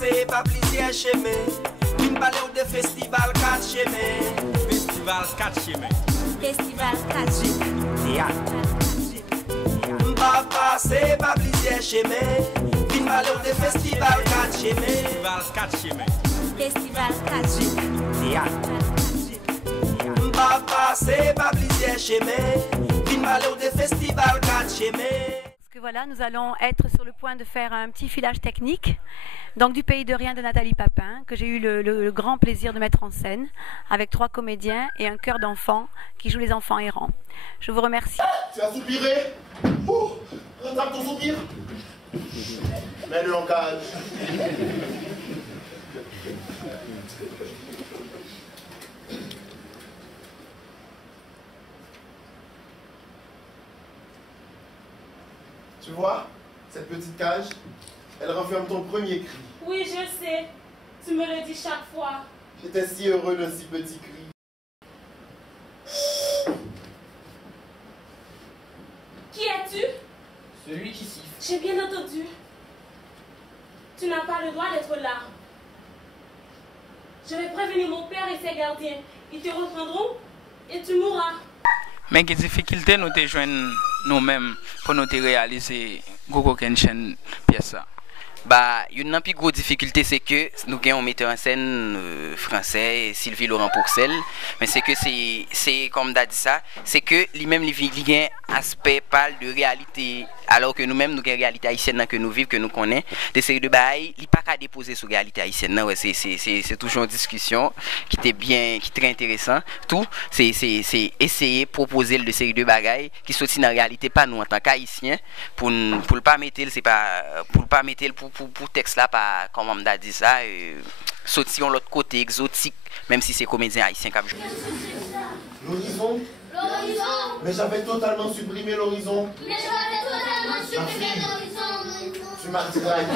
passé par plusieurs chemins. Vin parler de festival 4 chemins. Festival 4 chemins. Festival 4 chemins. Théâtre. Pas passé par plusieurs chemins. Vin parler de festival 4 chemins. Festival 4 chemins. Festival 4 chemins. Théâtre. Pas passé par plusieurs chemins. Vin parler de festival 4 chemins. Voilà, nous allons être sur le point de faire un petit filage technique donc du Pays de Rien de Nathalie Papin, que j'ai eu le grand plaisir de mettre en scène avec 3 comédiens et un chœur d'enfants qui jouent les enfants errants. Je vous remercie. Tu as soupiré? Ouh, rattrape ton soupir. Mets-le en cage. Tu vois, cette petite cage, elle renferme ton premier cri. Oui, je sais. Tu me le dis chaque fois. J'étais si heureux d'un si petit cri. Qui es-tu? Celui qui siffle. J'ai bien entendu. Tu n'as pas le droit d'être là. Je vais prévenir mon père et ses gardiens. Ils te reprendront et tu mourras. Mais quelle difficulté nous te joindre nous-mêmes pour nous réaliser Gogo Kenshin pièce ça? Bah, une des plus grosses difficultés, c'est que nous avons un metteur en scène français, Sylvie Laurent Pourcel, mais c'est que c'est comme t'as dit ça, c'est que lui-même il a un aspect pâle de réalité, alors que nous-mêmes nous avons une réalité haïtienne que nous vivons, que nous connaissons, des séries de bails, il n'y a pas qu'à déposer sur la réalité haïtienne, ouais, c'est toujours une discussion qui était bien, qui est très intéressant. Tout, c'est essayer de proposer des séries de bagailles qui sont dans la réalité, pas nous en tant qu'haïtiens, pour ne pas mettre, c'est pas pour pas mettre pour texte là, pas comme on m'a dit ça, sortir de l'autre côté exotique, même si c'est comédien haïtien comme je. L'horizon? L'horizon! Mais j'avais totalement supprimé l'horizon. Mais j'avais totalement supprimé l'horizon. Tu m'as trahi.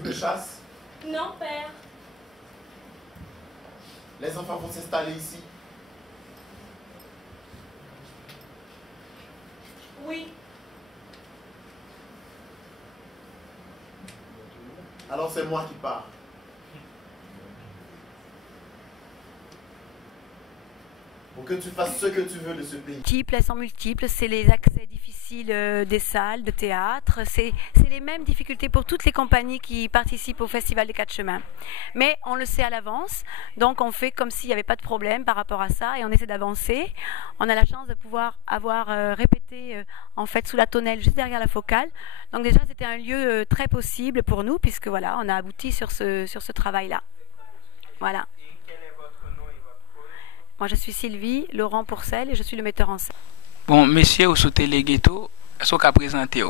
Tu me chasses? Non, père. Les enfants vont s'installer ici. Oui. Alors c'est moi qui pars. Pour que tu fasses ce que tu veux de ce pays. Elles sont multiples, c'est les accès difficiles des salles de théâtre, c'est les mêmes difficultés pour toutes les compagnies qui participent au Festival des 4 chemins. Mais on le sait à l'avance, donc on fait comme s'il n'y avait pas de problème par rapport à ça et on essaie d'avancer. On a la chance de pouvoir avoir répété en fait sous la tonnelle juste derrière la focale. Donc déjà c'était un lieu très possible pour nous puisque voilà, on a abouti sur ce travail-là. Voilà. Moi, je suis Sylvie Laurent Pourcel et je suis le metteur en scène. Bon, monsieur, vous souhaitez les ghettos, est-ce qu'on a présenté?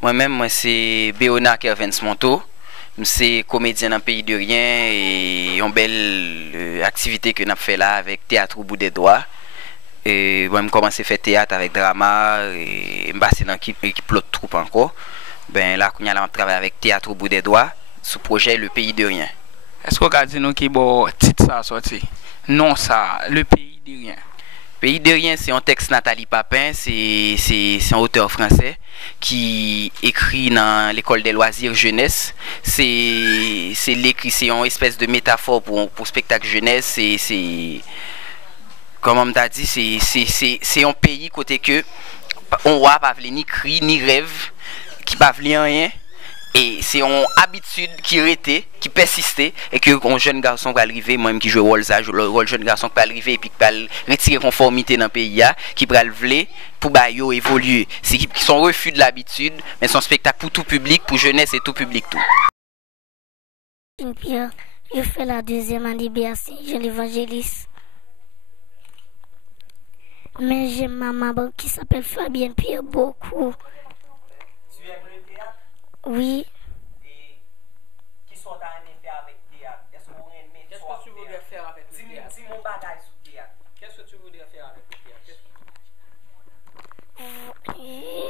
Moi-même, moi, c'est Béona Kervens Monto. C'est comédien dans le Pays de Rien et une belle activité que nous avons fait là avec Théâtre au bout des doigts. Et moi, j'ai commencé à faire théâtre avec drama et je suis dans l'équipe l'autre troupe encore. Ben là, on a travaillé avec Théâtre au bout des doigts sur le projet Le Pays de Rien. Est-ce qu'on a dit nous qui bon titre ça sorti? Non, ça, Le Pays de Rien. Pays de Rien, c'est un texte Nathalie Papin, c'est un auteur français qui écrit dans l'école des loisirs jeunesse. C'est une espèce de métaphore pour spectacle jeunesse. Comme on m'a dit, c'est un pays côté que on voit pas ni cri ni rêve, qui pas rien. Et c'est une habitude qui était, qui persistait, et que un jeune garçon va arriver, moi-même qui joue rôle ça, le rôle jeune garçon qui va arriver et puis qui va retirer conformité dans le pays, qui va le vouloir pour évoluer. C'est son refus de l'habitude, mais son spectacle pour tout public, pour jeunesse et tout public tout. Une Pierre, je fais la 2e année BAC, je l'évangéliste. Mais j'aime ma maman qui s'appelle Fabienne Pierre beaucoup. Oui. Et qui sont à aimer faire avec le théâtre? Est-ce que vous aimez Qu'est-ce que tu voudrais faire avec le théâtre? Dis mon bagage sur le théâtre. Qu'est-ce que tu voudrais faire avec le théâtre?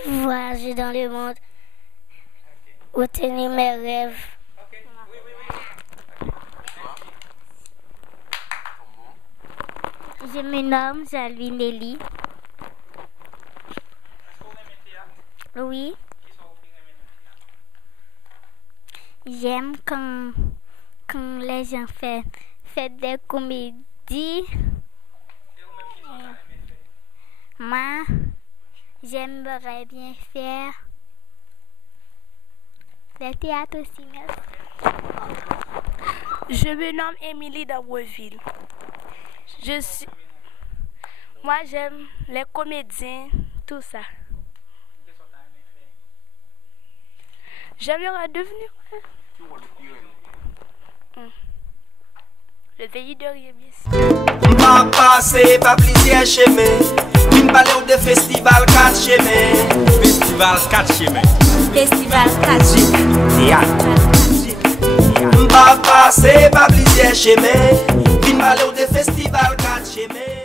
Voyager dans le monde. Retenir mes rêves. Ok, oui. Je me nomme Jalvi Nelly. Est-ce que vous aimez le théâtre? Oui. Qui sont vous aimez le théâtre? J'aime quand les gens font des comédies. Et vous-même qui sont à aimer faire? Moi, j'aimerais bien faire le théâtre aussi. Merci. Je me nomme Émilie d'Abreville. Moi, j'aime les comédiens, tout ça. Qui sont à aimer faire? J'aimerais devenir le pays de rien, bien sûr. M'a passé par plusieurs chemins. Vin parler de festival 4 chemins. Festival 4 chemins. Festival 4 Théâtre. M'a passé par plusieurs chemins. Vin parler de festival 4 chemins.